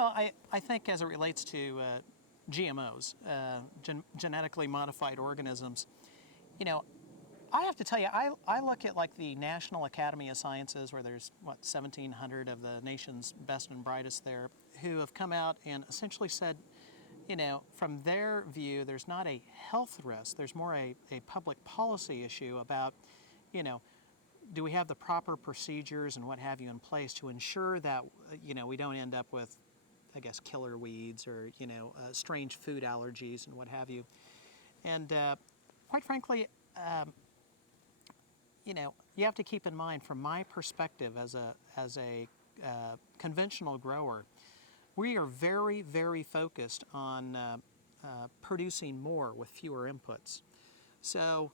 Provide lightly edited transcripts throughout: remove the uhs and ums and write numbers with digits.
Well, I think as it relates to GMOs, genetically modified organisms, you know, I have to tell you, I look at like the National Academy of Sciences, where there's, 1,700 of the nation's best and brightest there, who have come out and essentially said, from their view, there's not a health risk, there's more a public policy issue about, do we have the proper procedures and what have you in place to ensure that, we don't end up with, I guess, killer weeds or, strange food allergies and what have you. And quite frankly, you have to keep in mind, from my perspective as a conventional grower, we are very, very focused on producing more with fewer inputs. So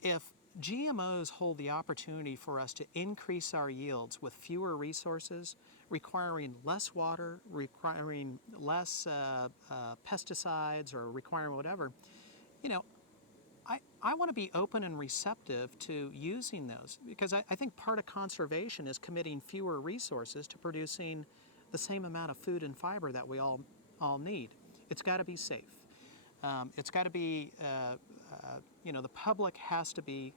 if GMOs hold the opportunity for us to increase our yields with fewer resources, requiring less water, requiring less pesticides, or requiring whatever, I want to be open and receptive to using those, because I think part of conservation is committing fewer resources to producing the same amount of food and fiber that we all need. It's got to be safe. It's got to be, the public has to be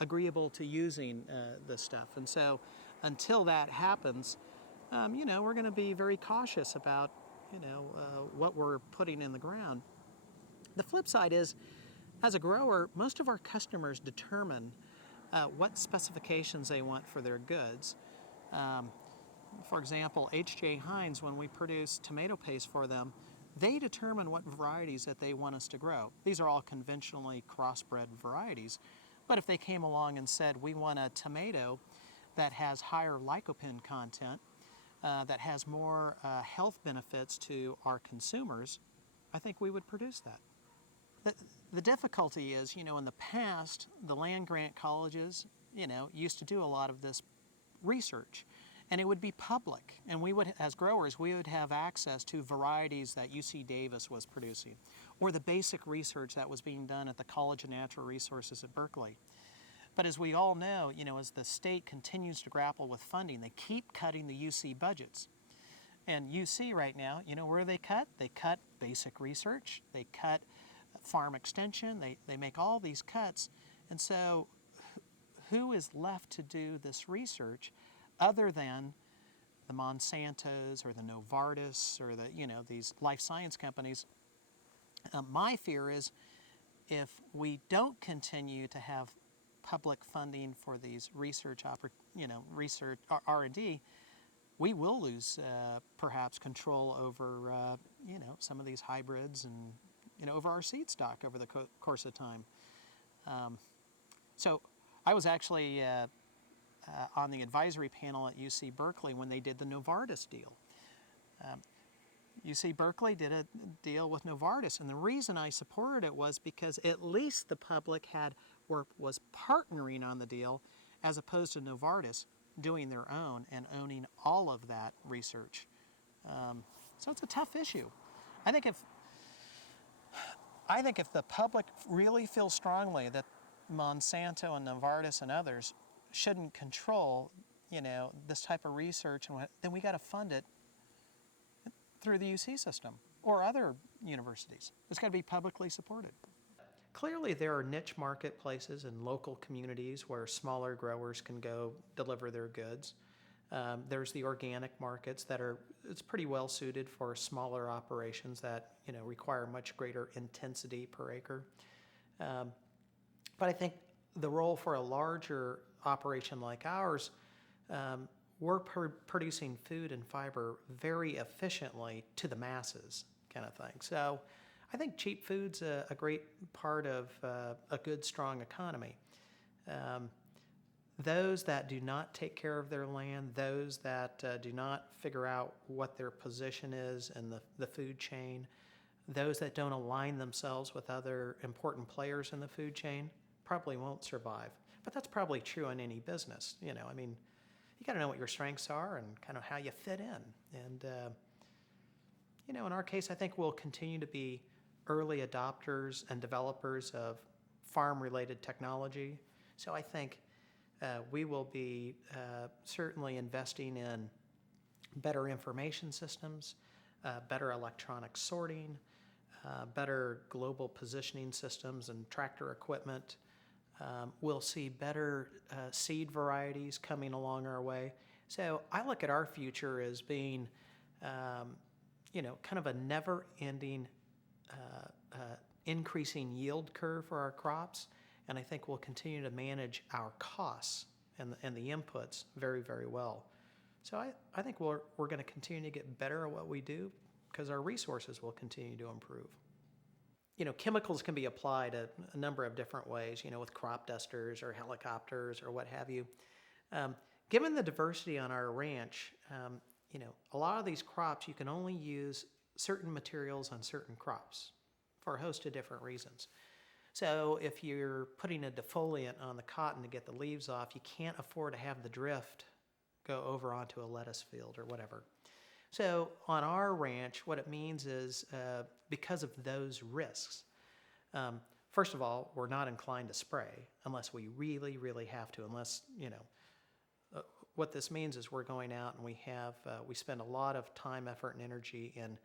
agreeable to using this stuff. And so until that happens, we're going to be very cautious about, what we're putting in the ground. The flip side is, as a grower, most of our customers determine what specifications they want for their goods. For example, H.J. Heinz, when we produce tomato paste for them, they determine what varieties that they want us to grow. These are all conventionally crossbred varieties. But if they came along and said, we want a tomato that has higher lycopene content, that has more health benefits to our consumers, I think we would produce that. The difficulty is, in the past, the land-grant colleges, used to do a lot of this research, and it would be public. And we would, as growers, we would have access to varieties that UC Davis was producing, or the basic research that was being done at the College of Natural Resources at Berkeley. But as we all know, as the state continues to grapple with funding, they keep cutting the UC budgets. And UC right now, where they cut? They cut basic research, they cut farm extension, they make all these cuts. And so who is left to do this research other than the Monsantos or the Novartis or these life science companies? My fear is, if we don't continue to have public funding for these research R&D, we will lose perhaps control over some of these hybrids and over our seed stock over the course of time. So I was actually on the advisory panel at UC Berkeley when they did the Novartis deal. UC Berkeley did a deal with Novartis, and the reason I supported it was because at least the public was partnering on the deal, as opposed to Novartis doing their own and owning all of that research. So it's a tough issue. I think if the public really feels strongly that Monsanto and Novartis and others shouldn't control, this type of research, then we got to fund it through the UC system or other universities. It's got to be publicly supported. Clearly, there are niche marketplaces in local communities where smaller growers can go deliver their goods. There's the organic markets it's pretty well suited for smaller operations that require much greater intensity per acre. But I think the role for a larger operation like ours, we're producing food and fiber very efficiently to the masses, kind of thing. So I think cheap food's a great part of a good, strong economy. Those that do not take care of their land, those that do not figure out what their position is in the food chain, those that don't align themselves with other important players in the food chain probably won't survive. But that's probably true in any business. You got to know what your strengths are and kind of how you fit in. And, in our case, I think we'll continue to be early adopters and developers of farm-related technology. So I think we will be certainly investing in better information systems, better electronic sorting, better global positioning systems and tractor equipment. We'll see better seed varieties coming along our way. So I look at our future as being, kind of a never-ending increasing yield curve for our crops, and I think we'll continue to manage our costs and the inputs very, very well. So I think we're going to continue to get better at what we do because our resources will continue to improve. Chemicals can be applied a number of different ways, with crop dusters or helicopters or what have you. Given the diversity on our ranch, a lot of these crops, you can only use certain materials on certain crops for a host of different reasons. So if you're putting a defoliant on the cotton to get the leaves off, you can't afford to have the drift go over onto a lettuce field or whatever. So on our ranch, what it means is because of those risks, first of all, we're not inclined to spray unless we really, really have to, what this means is we're going out and we spend a lot of time, effort, and energy in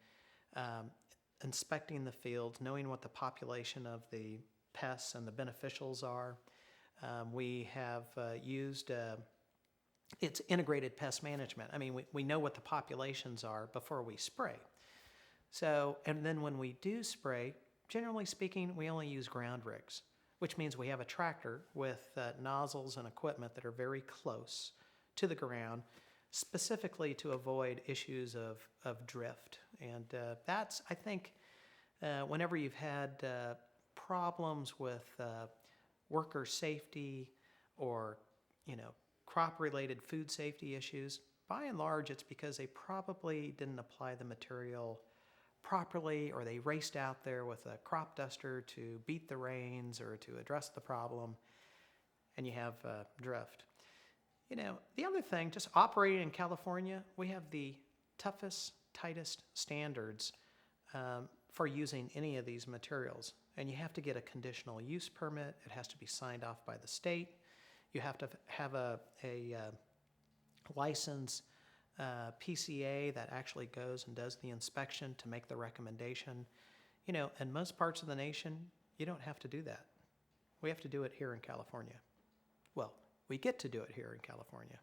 inspecting the fields, knowing what the population of the pests and the beneficials are. We have used it's integrated pest management. I mean, we know what the populations are before we spray. So, and then when we do spray, generally speaking, we only use ground rigs, which means we have a tractor with nozzles and equipment that are very close to the ground, specifically to avoid issues of drift. And that's, I think, whenever you've had problems with worker safety or, crop-related food safety issues, by and large, it's because they probably didn't apply the material properly, or they raced out there with a crop duster to beat the rains or to address the problem, and you have drift. The other thing, just operating in California, we have the toughest, tightest standards for using any of these materials. And you have to get a conditional use permit. It has to be signed off by the state. You have to have a license PCA that actually goes and does the inspection to make the recommendation. In most parts of the nation, you don't have to do that. We have to do it here in California. Well, we get to do it here in California.